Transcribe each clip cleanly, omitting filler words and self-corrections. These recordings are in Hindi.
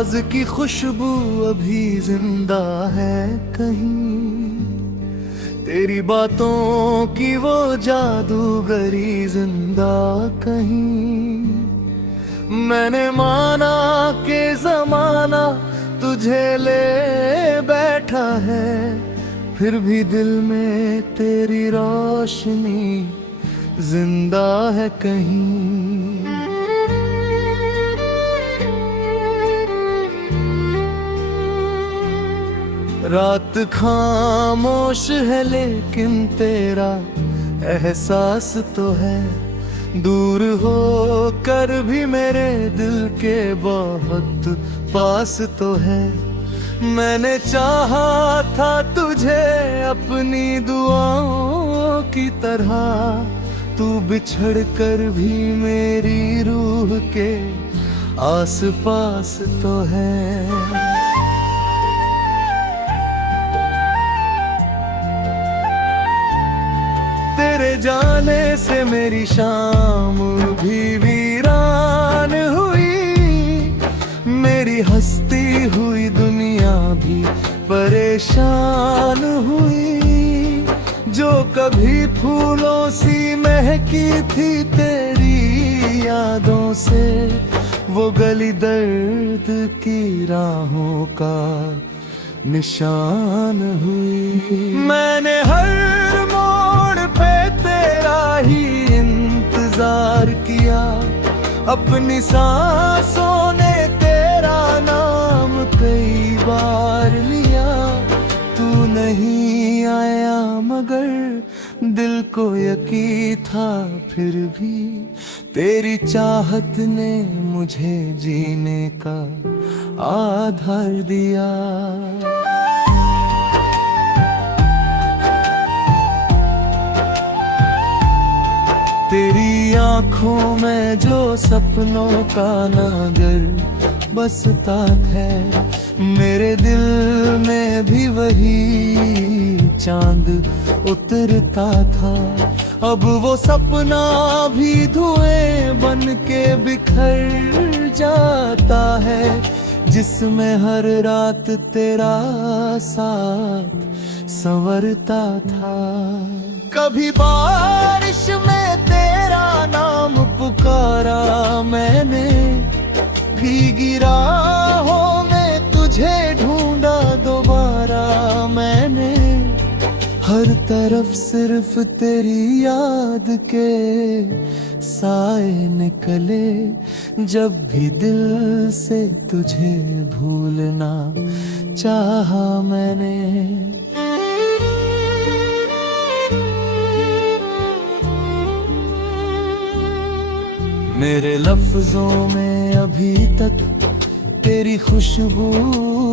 राज की खुशबू अभी जिंदा है कहीं, तेरी बातों की वो जादूगरी जिंदा कहीं। मैंने माना कि जमाना तुझे ले बैठा है, फिर भी दिल में तेरी रोशनी जिंदा है कहीं। रात खामोश है लेकिन तेरा एहसास तो है, दूर हो कर भी मेरे दिल के बहुत पास तो है। मैंने चाहा था तुझे अपनी दुआओं की तरह, तू बिछड़ कर भी मेरी रूह के आस पास तो है। तेरे जाने से मेरी शाम भी वीरान हुई, मेरी हंसती हुई दुनिया भी परेशान हुई। जो कभी फूलों सी महकी थी तेरी यादों से, वो गली दर्द की राहों का निशान हुई। मैंने हर मोड़ पे तेरा ही इंतजार किया, अपनी सांसों ने तेरा नाम कई बार लिया। तू नहीं आया मगर दिल को यकीन था, फिर भी तेरी चाहत ने मुझे जीने का आधार दिया। तेरी आंखों में जो सपनों का नगर बसता है, मेरे दिल में भी वही चांद उतरता था। अब वो सपना भी धुएं बन के बिखर जाता है, जिसमें हर रात तेरा साथ संवरता था। कभी बारिश में तेरा नाम पुकारा मैंने, भीगी राहों में तुझे ढूंढा दोबारा मैंने। हर तरफ सिर्फ तेरी याद के साए निकले, जब भी दिल से तुझे भूलना चाहा मैंने। मेरे लफ्जों में अभी तक तेरी खुशबू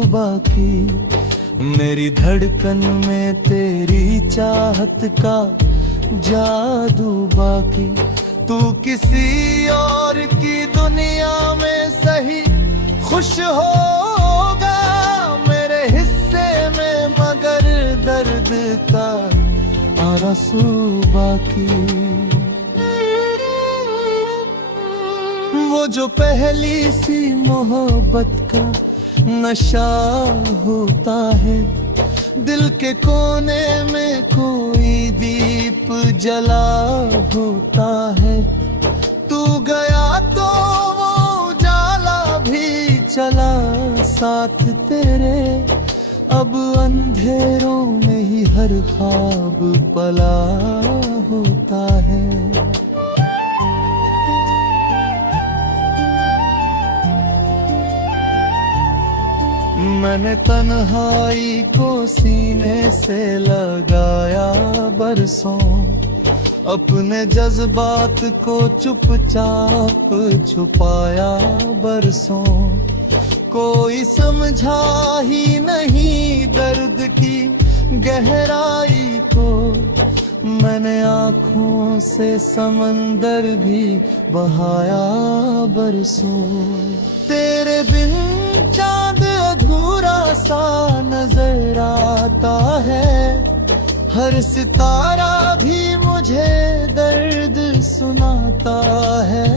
बाकी, मेरी धड़कन में तेरी चाहत का जादू बाकी। तू किसी और की दुनिया में सही खुश होगा, मेरे हिस्से में मगर दर्द का आरज़ू बाकी। वो जो पहली सी मोहब्बत का नशा होता है, दिल के कोने में कोई दीप जला होता है। तू गया तो वो उजाला भी चला साथ तेरे, अब अंधेरों में ही हर ख्वाब पला होता है। मैंने तन्हाई को सीने से लगाया बरसों, अपने जज्बात को चुपचाप छुपाया बरसों। कोई समझा ही नहीं दर्द की गहराई को, मैंने आँखों से समंदर भी बहाया बरसों। तेरे बिन चांद अधूरा सा नजर आता है, हर सितारा भी मुझे दर्द सुनाता है।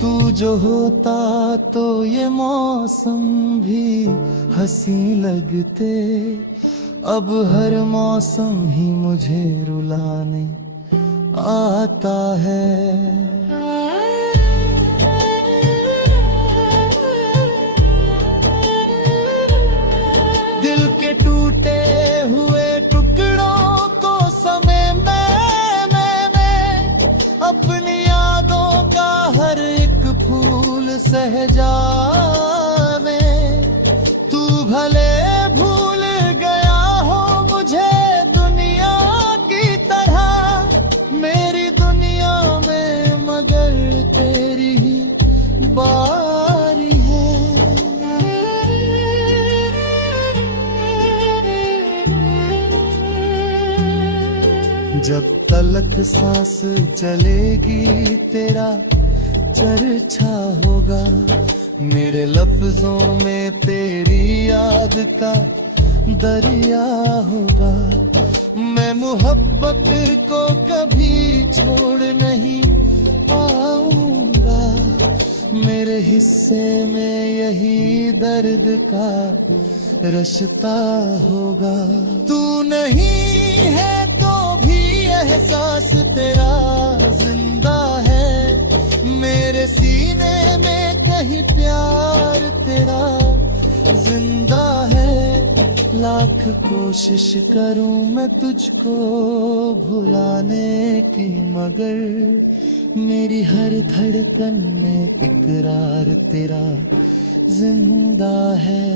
तू जो होता तो ये मौसम भी हंसी लगते, अब हर मौसम ही मुझे रुलाने आता है। दिल के टूटे हुए टुकड़ों को समेटे मैंने, अपनी यादों का हर एक फूल सहजावे। तू भले भूल गया हो मुझे दुनिया की तरह, मेरी दुनिया में मगर तेरी ही बारी है। जब तलक सांस चलेगी तेरा चर्चा होगा, मेरे लफ्जों में तेरी याद का दरिया होगा। मैं मोहब्बत को कभी छोड़ नहीं पाऊंगा, मेरे हिस्से में यही दर्द का रिश्ता होगा। तू नहीं है तो भी एहसास तेरा जिंदा है, मेरे सीने में कहीं प्यार तेरा जिंदा है। लाख कोशिश करूं मैं तुझको भुलाने की, मगर मेरी हर धड़कन में इकरार तेरा जिंदा है।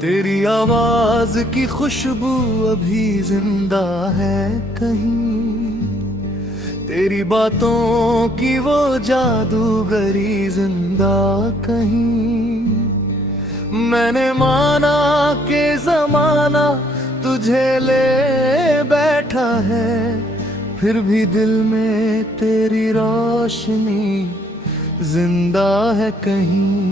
तेरी आवाज की खुशबू अभी जिंदा है कहीं, तेरी बातों की वो जादूगरी जिंदा कहीं। मैंने माना कि जमाना तुझे ले बैठा है, फिर भी दिल में तेरी रोशनी जिंदा है कहीं।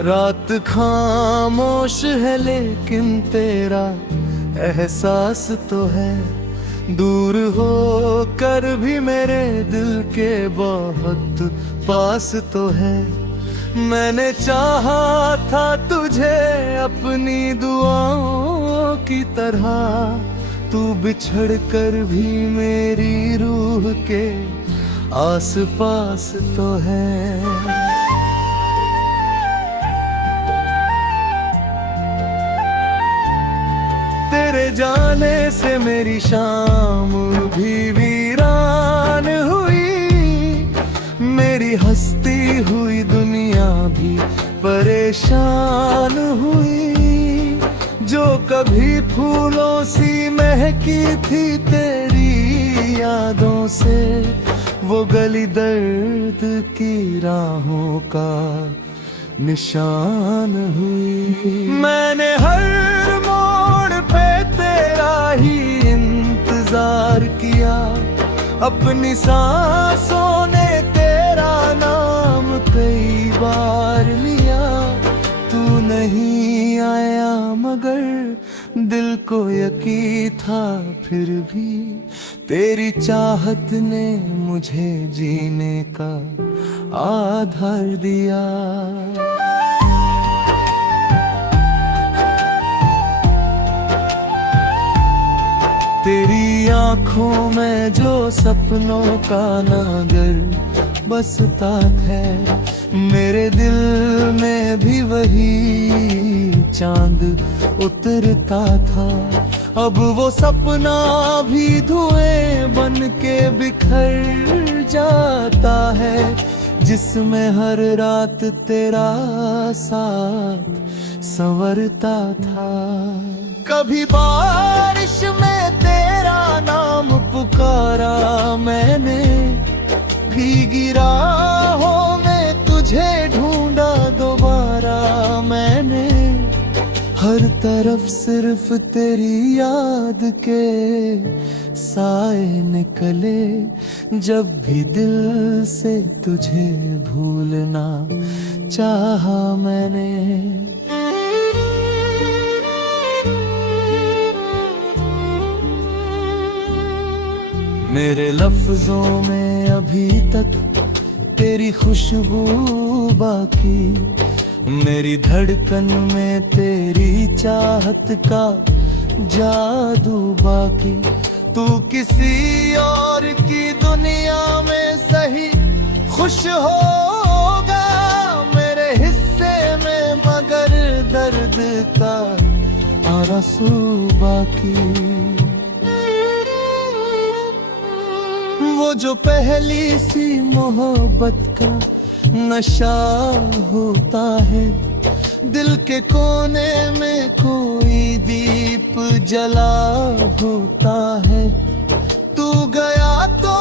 रात खामोश है लेकिन तेरा एहसास तो है, दूर हो कर भी मेरे दिल के बहुत पास तो है। मैंने चाहा था तुझे अपनी दुआओं की तरह, तू बिछड़ कर भी मेरी रूह के आस पास तो है। तेरे जाने से मेरी शाम भी वीरान हुई, मेरी हस्ती हुई दुनिया भी परेशान हुई। जो कभी फूलों सी महकी थी तेरी यादों से, वो गली दर्द की राहों का निशान हुई। मैंने हर मोड़ पे तेरा ही इंतजार किया, अपनी सांसों ने तेरा नाम कई बार लिया। तू नहीं आया मगर दिल को यकीन था, फिर भी तेरी चाहत ने मुझे जीने का आधार दिया। तेरी आंखों में जो सपनों का नागर बसता है, मेरे दिल में भी वही चांद उतरता था। अब वो सपना भी धुएं बन के बिखर जाता है, जिसमें हर रात तेरा साथ संवरता था। कभी बारिश में तेरा नाम पुकारा मैंने, भीगी राहों में तुझे ढूंढा दोबारा मैंने, हर तरफ सिर्फ तेरी याद के साए निकले। जब भी दिल से तुझे भूलना चाहा मैंने। मेरे लफ्जों में अभी तक तेरी खुशबू बाकी, मेरी धड़कन में तेरी चाहत का जादू बाकी। तू किसी और की दुनिया में सही खुश होगा, मेरे हिस्से में मगर दर्द का आरज़ू बाकी। वो जो पहली सी मोहब्बत का नशा होता है, दिल के कोने में कोई दीप जला होता है। तू गया तो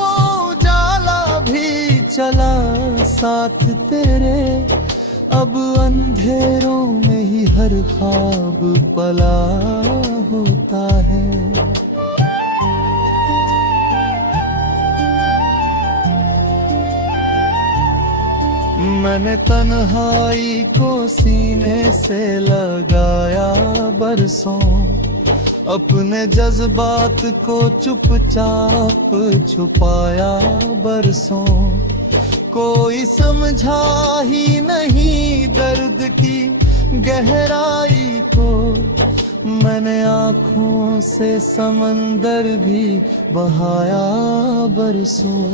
वो उजाला भी चला साथ तेरे, अब अंधेरों में ही हर ख्वाब पला होता है। मैंने तन्हाई को सीने से लगाया बरसों, अपने जज्बात को चुपचाप छुपाया बरसों। कोई समझा ही नहीं दर्द की गहराई को, मैंने आँखों से समंदर भी बहाया बरसों।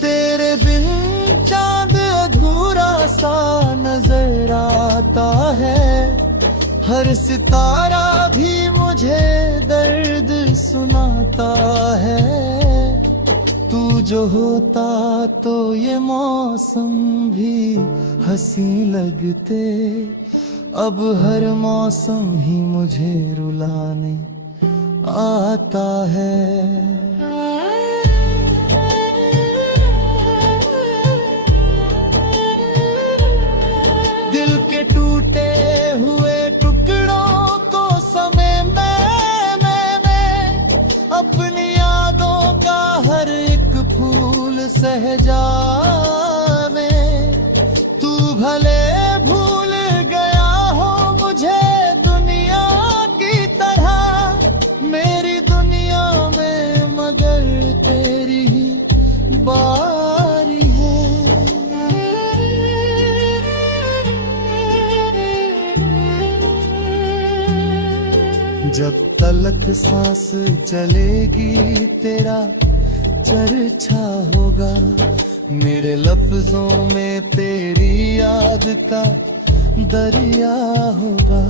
तेरे बिन चांद अधूरा सा नजर आता है, हर सितारा भी मुझे दर्द सुनाता है। तू जो होता तो ये मौसम भी हंसी लगते, अब हर मौसम ही मुझे रुलाने आता है। टूटे हुए टुकड़ों को समय मैंने अपनी यादों का हर एक फूल सहजा में। तू भले भूल गया हो मुझे दुनिया की तरह, मेरी दुनिया में मगर तेरी ही बारी है। जब तलक सांस चलेगी तेरा चर्चा होगा, मेरे लफ्जों में तेरी याद का दरिया होगा।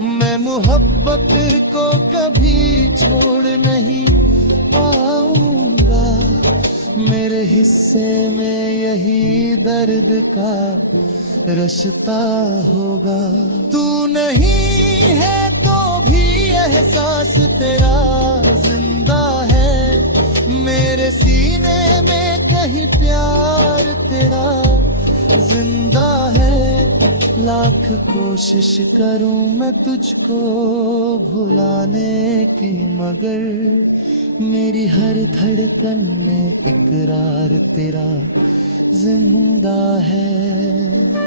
मैं मोहब्बत को कभी छोड़ नहीं पाऊंगा, मेरे हिस्से में यही दर्द का रिश्ता होगा। तू नहीं है एहसास तेरा जिंदा है, मेरे सीने में कहीं प्यार तेरा जिंदा है। लाख कोशिश करूं मैं तुझको भुलाने की, मगर मेरी हर धड़कन में इकरार तेरा जिंदा है।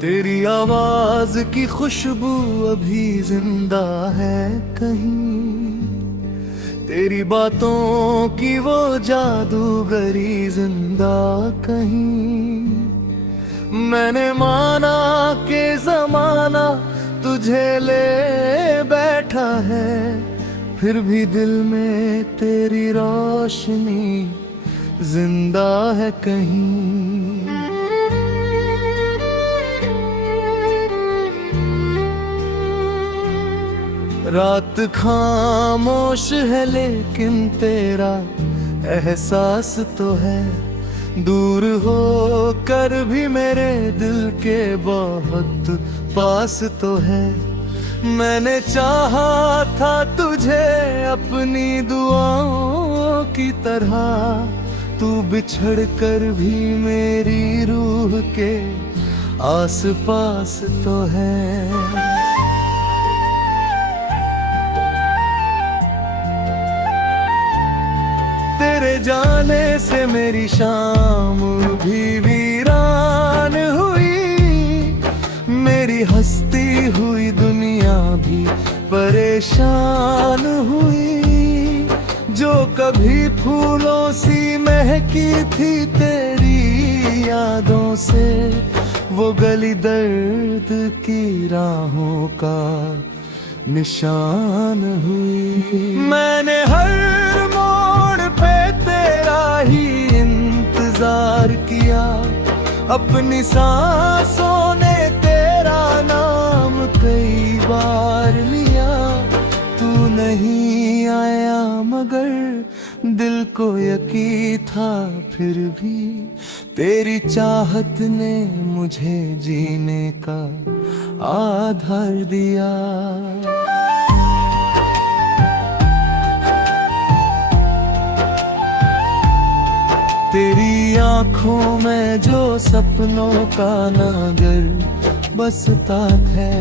तेरी आवाज की खुशबू अभी जिंदा है कहीं, तेरी बातों की वो जादूगरी जिंदा कहीं। मैंने माना कि जमाना तुझे ले बैठा है, फिर भी दिल में तेरी रोशनी जिंदा है कहीं। रात खामोश है लेकिन तेरा एहसास तो है। दूर हो कर भी मेरे दिल के बहुत पास तो है। मैंने चाहा था तुझे अपनी दुआओं की तरह, तू बिछड़ कर भी मेरी रूह के आस पास तो है। तेरे जाने से मेरी शाम भी वीरान हुई, मेरी हंसती हुई दुनिया भी परेशान हुई। जो कभी फूलों सी महकी थी तेरी यादों से, वो गली दर्द की राहों का निशान हुई। मैंने हर मोड़ पे तेरा ही इंतजार किया, अपनी सांसों ने तेरा नाम कई बार लिया। तू नहीं आया मगर दिल को यकीन था फिर भी, तेरी चाहत ने मुझे जीने का आधार दिया। तेरी आंखों में जो सपनों का नगर बसता है,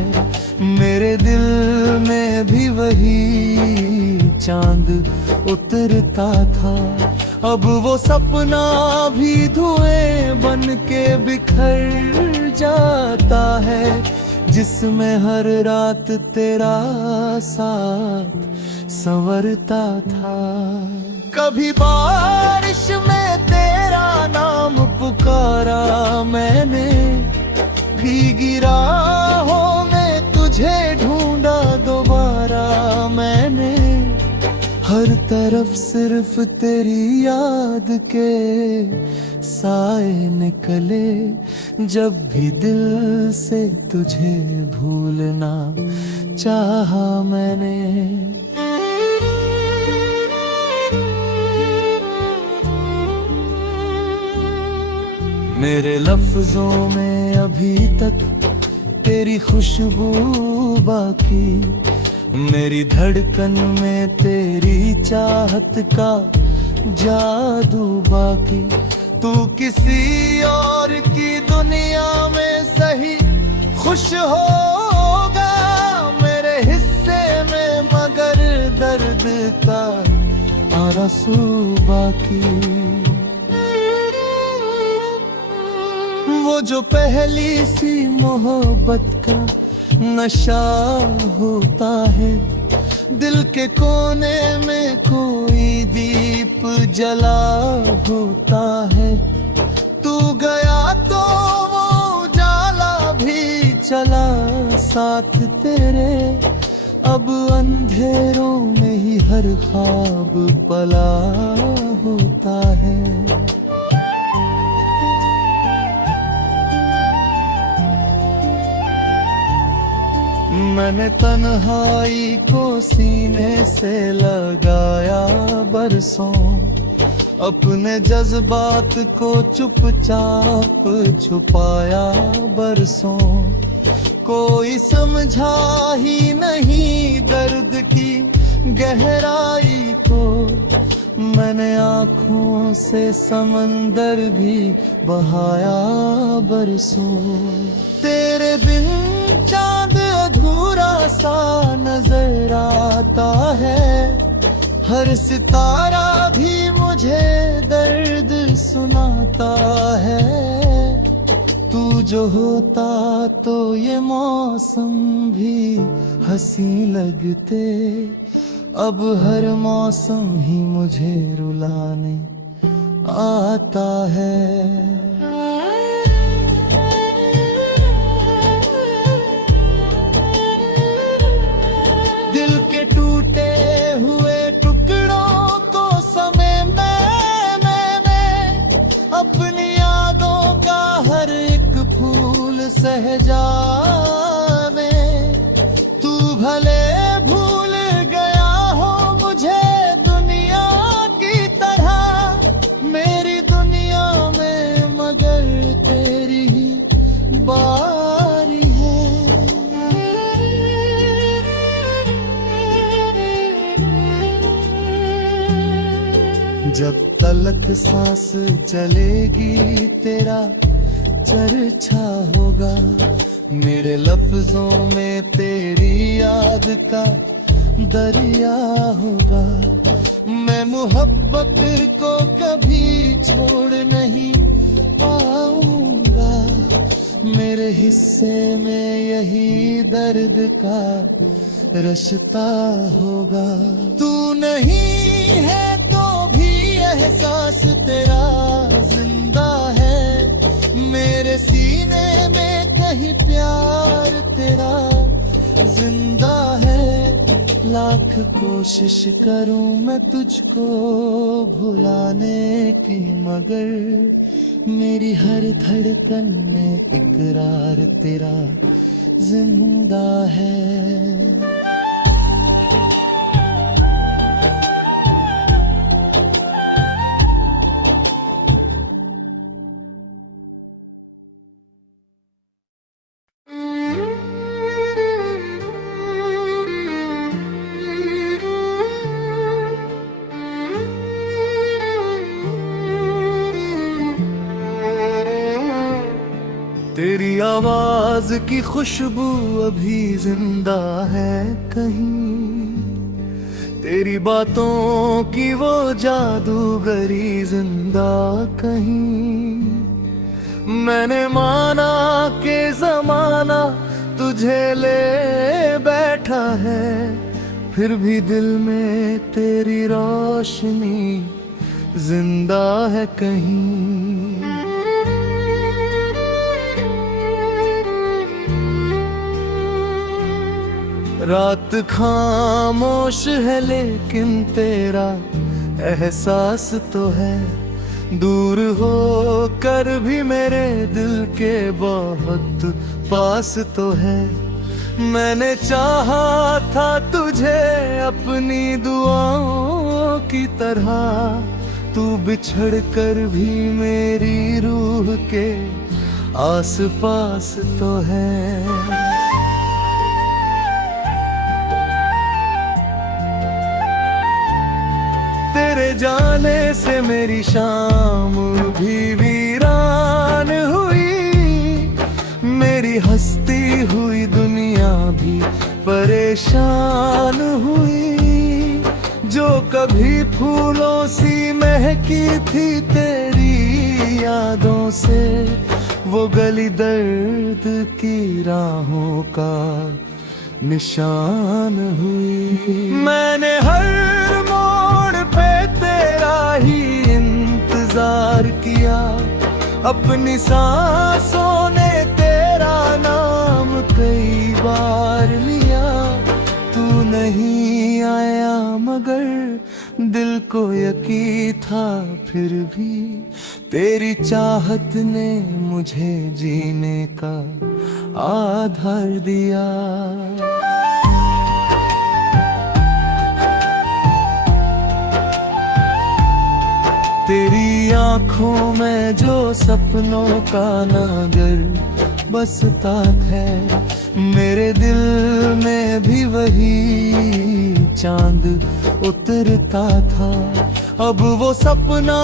मेरे दिल में भी वही चांद उतरता था। अब वो सपना भी धुएं बन के बिखर जाता है, जिसमें हर रात तेरा साथ संवरता था। कभी बारिश में तेरा नाम पुकारा मैंने, भीगी राहों में तुझे ढूंढा दोबारा मैंने। हर तरफ सिर्फ तेरी याद के साए निकले, जब भी दिल से तुझे भूलना चाहा मैंने। मेरे लफ्जों में अभी तक तेरी खुशबू बाकी, मेरी धड़कन में तेरी चाहत का जादू बाकी। तू किसी और की दुनिया में सही खुश होगा, मेरे हिस्से में मगर दर्द का आरज़ू बाकी। वो जो पहली सी मोहब्बत का नशा होता है, दिल के कोने में कोई दीप जला होता है। तू गया तो वो उजाला भी चला साथ तेरे, अब अंधेरों में ही हर ख्वाब पला होता है। मैंने तन्हाई को सीने से लगाया बरसों, अपने जज्बात को चुपचाप छुपाया बरसों। कोई समझा ही नहीं दर्द की गहराई को, मैंने आँखों से समंदर भी बहाया बरसों। तेरे बिन चांद अधूरा सा नजर आता है, हर सितारा भी मुझे दर्द सुनाता है। तू जो होता तो ये मौसम भी हंसी लगते, अब हर मौसम ही मुझे रुलाने आता है। दिल के टूटे हुए टुकड़ों को समय मैंने अपनी यादों का हर एक फूल सहजा में। तू भले भूल जब तलक सांस चलेगी तेरा चर्चा होगा, मेरे लफ्जों में तेरी याद का दरिया होगा। मैं मोहब्बत को कभी छोड़ नहीं पाऊंगा, मेरे हिस्से में यही दर्द का रश्ता होगा। तू नहीं है तो भी एहसास तेरा जिंदा है, मेरे सीने में कहीं प्यार तेरा जिंदा है। लाख कोशिश करूं मैं तुझको भुलाने की, मगर मेरी हर धड़कन में इकरार तेरा जिंदा है। तेरी आवाज की खुशबू अभी जिंदा है कहीं, तेरी बातों की वो जादूगरी जिंदा कहीं। मैंने माना कि जमाना तुझे ले बैठा है, फिर भी दिल में तेरी रोशनी जिंदा है कहीं। रात खामोश है लेकिन तेरा एहसास तो है, दूर हो कर भी मेरे दिल के बहुत पास तो है। मैंने चाहा था तुझे अपनी दुआओं की तरह, तू बिछड़ कर भी मेरी रूह के आस पास तो है। तेरे जाने से मेरी शाम भी वीरान हुई, मेरी हंसती हुई दुनिया भी परेशान हुई। जो कभी फूलों सी महकी थी तेरी यादों से, वो गली दर्द की राहों का निशान हुई। मैंने हर ही इंतजार किया, अपनी सांसों ने तेरा नाम कई बार लिया। तू नहीं आया मगर दिल को यकीन था, फिर भी तेरी चाहत ने मुझे जीने का आधार दिया। तेरी आंखों में जो सपनों का नगर बसता है, मेरे दिल में भी वही चांद उतरता था। अब वो सपना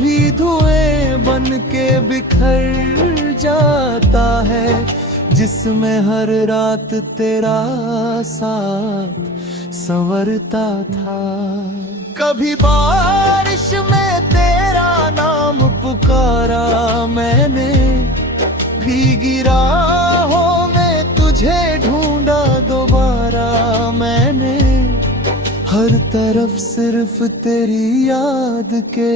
भी धुएं बन के बिखर जाता है, जिसमें हर रात तेरा साथ संवरता था। कभी बारिश में तेरा नाम पुकारा मैंने, भीगी राहों में तुझे ढूंढा दोबारा मैंने। हर तरफ सिर्फ तेरी याद के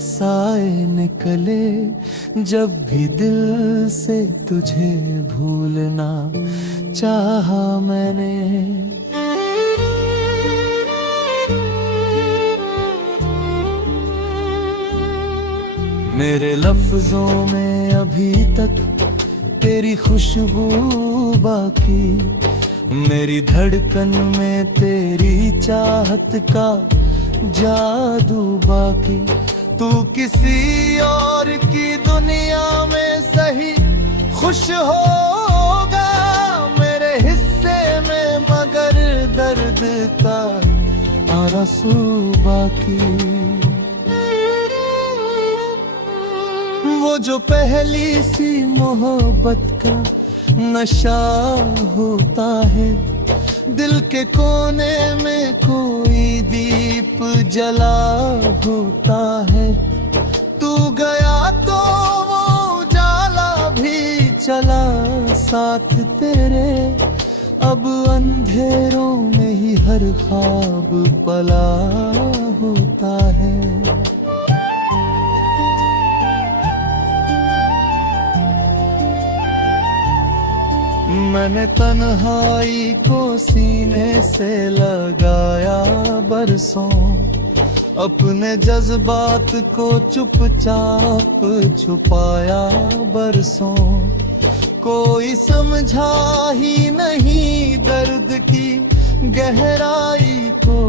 साए निकले, जब भी दिल से तुझे भूलना चाहा मैंने। मेरे लफ्जों में अभी तक तेरी खुशबू बाकी, मेरी धड़कन में तेरी चाहत का जादू बाकी। तू किसी और की दुनिया में सही खुश होगा, मेरे हिस्से में मगर दर्द का आरज़ू बाकी। वो जो पहली सी मोहब्बत का नशा होता है, दिल के कोने में कोई दीप जला होता है। तू गया तो वो उजाला भी चला साथ तेरे, अब अंधेरों में ही हर ख्वाब पला होता है। मैंने तन्हाई को सीने से लगाया बरसों, अपने जज्बात को चुपचाप छुपाया बरसों। कोई समझा ही नहीं दर्द की गहराई को,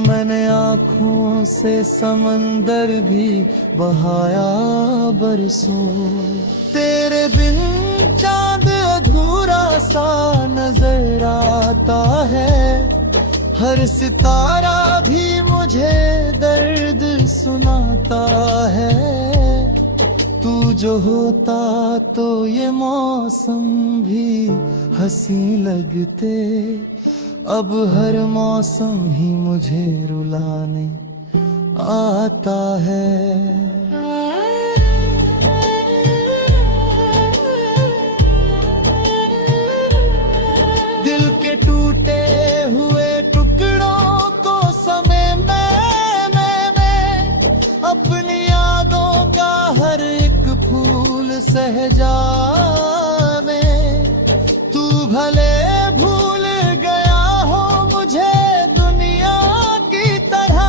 मैंने आँखों से समंदर भी बहाया बरसों। तेरे बिन चांद अधूरा सा नजर आता है, हर सितारा भी मुझे दर्द सुनाता है। तू जो होता तो ये मौसम भी हंसी लगते, अब हर मौसम ही मुझे रुलाने आता है। टूटे हुए टुकड़ों को समय मैंने अपनी यादों का हर एक फूल सहजाने। तू भले भूल गया हो मुझे दुनिया की तरह,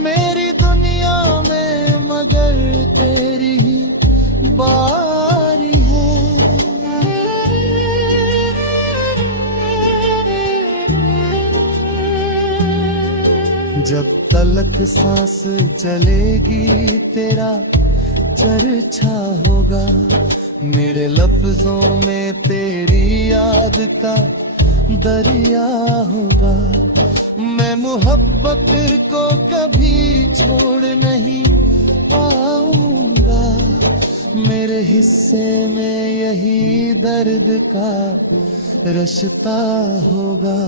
मेरी दुनिया में मगर तेरी ही बारी है। जब तलक सांस चलेगी तेरा चर्चा होगा, मेरे लफ्जों में तेरी याद का दरिया होगा। मैं मोहब्बत को कभी छोड़ नहीं पाऊंगा, मेरे हिस्से में यही दर्द का रिश्ता होगा।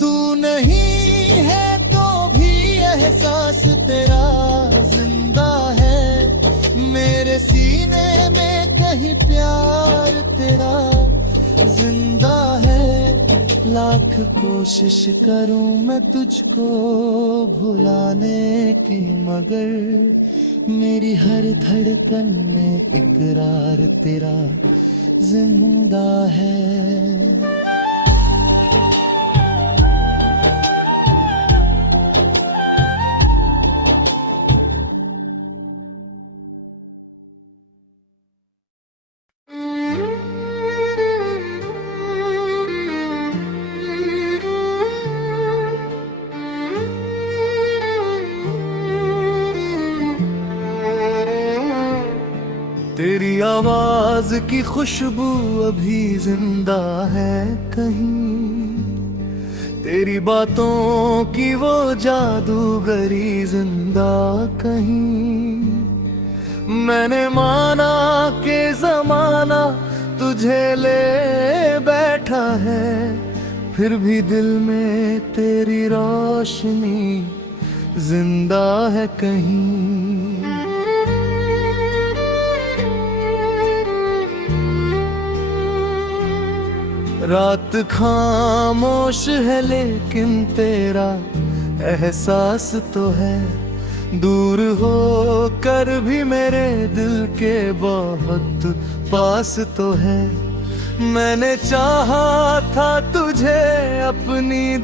तू नहीं है एहसास तेरा जिंदा है, मेरे सीने में कहीं प्यार तेरा जिंदा है। लाख कोशिश करूं मैं तुझको भुलाने की, मगर मेरी हर धड़कन में इकरार तेरा जिंदा है। तेरी आवाज की खुशबू अभी जिंदा है कहीं, तेरी बातों की वो जादूगरी जिंदा कहीं। मैंने माना कि जमाना तुझे ले बैठा है, फिर भी दिल में तेरी रोशनी जिंदा है कहीं। रात खामोश है लेकिन तेरा एहसास तो है, दूर हो कर भी मेरे दिल के बहुत पास तो है। मैंने चाहा था तुझे अपनी